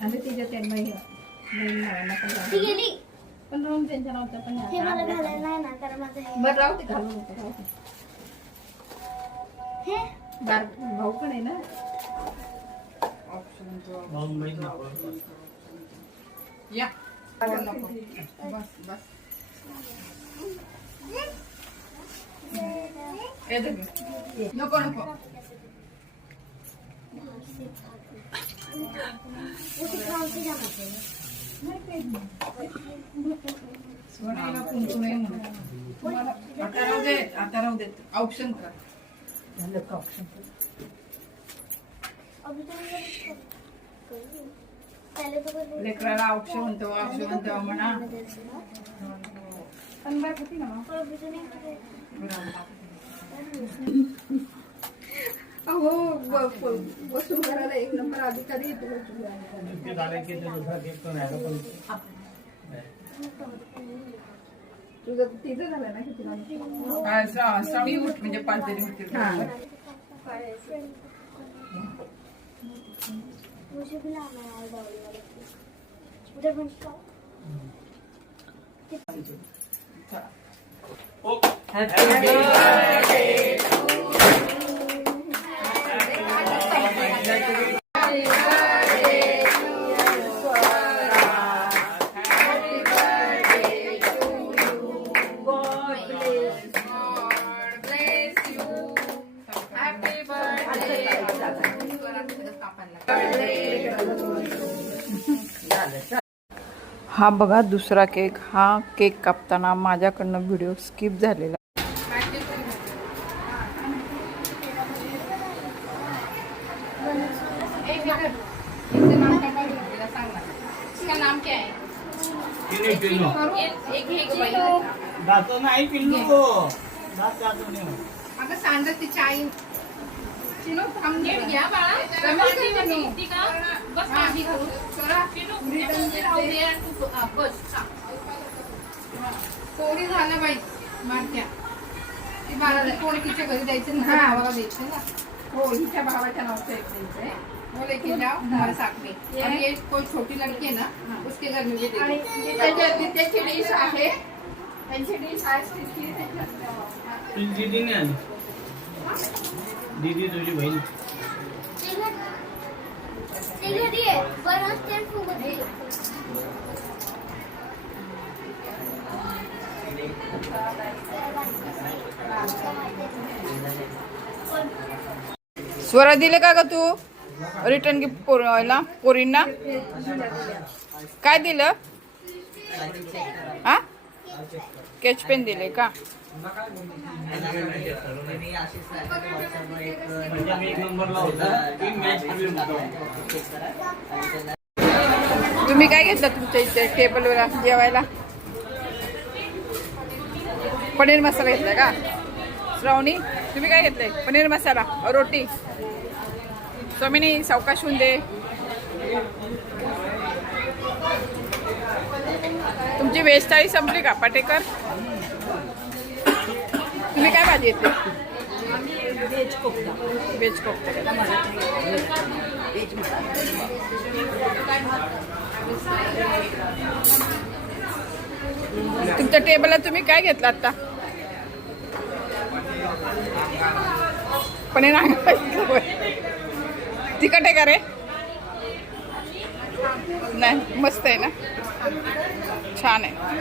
आणि तिच्या त्यांना गेली पण राहून त्यांच्या नव्हत्या पण हे मला घालायला नाही ना कारण माझं बरं राहू ते घालू नको हे भाऊ पण आहे ना या बस बस नको नको आता राहू दे ऑप्शन कर ऑप्शन लेकराला औक्ष म्हणतो म्हणा वसुंधराला एक नंबर अधिकारी तुझं तिथं झालं ना किती सळी उठ म्हणजे पाच तरी होतील मुझे भी लाना है दौड़ी वाले उधर बन का हैप्पी बर्थडे हा बघा दुसरा केक. हा केक कापताना माझ्याकडनं व्हिडिओ स्किप झालेला. कोणी झालं बाई मारत्या ती बाळाला कोणी तिच्या घरी द्यायचं ना भावाला द्यायचं ना. हो हिच्या भावाच्या नावाचं एक द्यायचं है. बोले की जाओ हमारे साथ में और ये कोई छोटी लड़की है ना उसके घर में भी दे त्याची डिश आहे त्यांची डिश आहे दीदी ने आली दीदी तुझी बहीण स्वरा दिले का ग तू रिटर्न गिफ्ट पोरींना काय दिलं? हा स्केच पेन दिले का? तुम्ही काय घेतलं तुमच्या इथे टेबलवर जेवायला? पनीर मसाला घेतलाय का? श्रावणी तुम्ही काय घेतलंय? पनीर मसाला रोटी. स्वामिनी सावकाश होऊन दे. तुमची व्हेज थाळी संपली का पाटेकर? तुम्ही काय भाजी घेतली? व्हेज कोफ्ता. तुमच्या टेबलला तुम्ही काय घेतलं आता? पनीर तिखट आहे का रे? नाही मस्त आहे ना, छान आहे.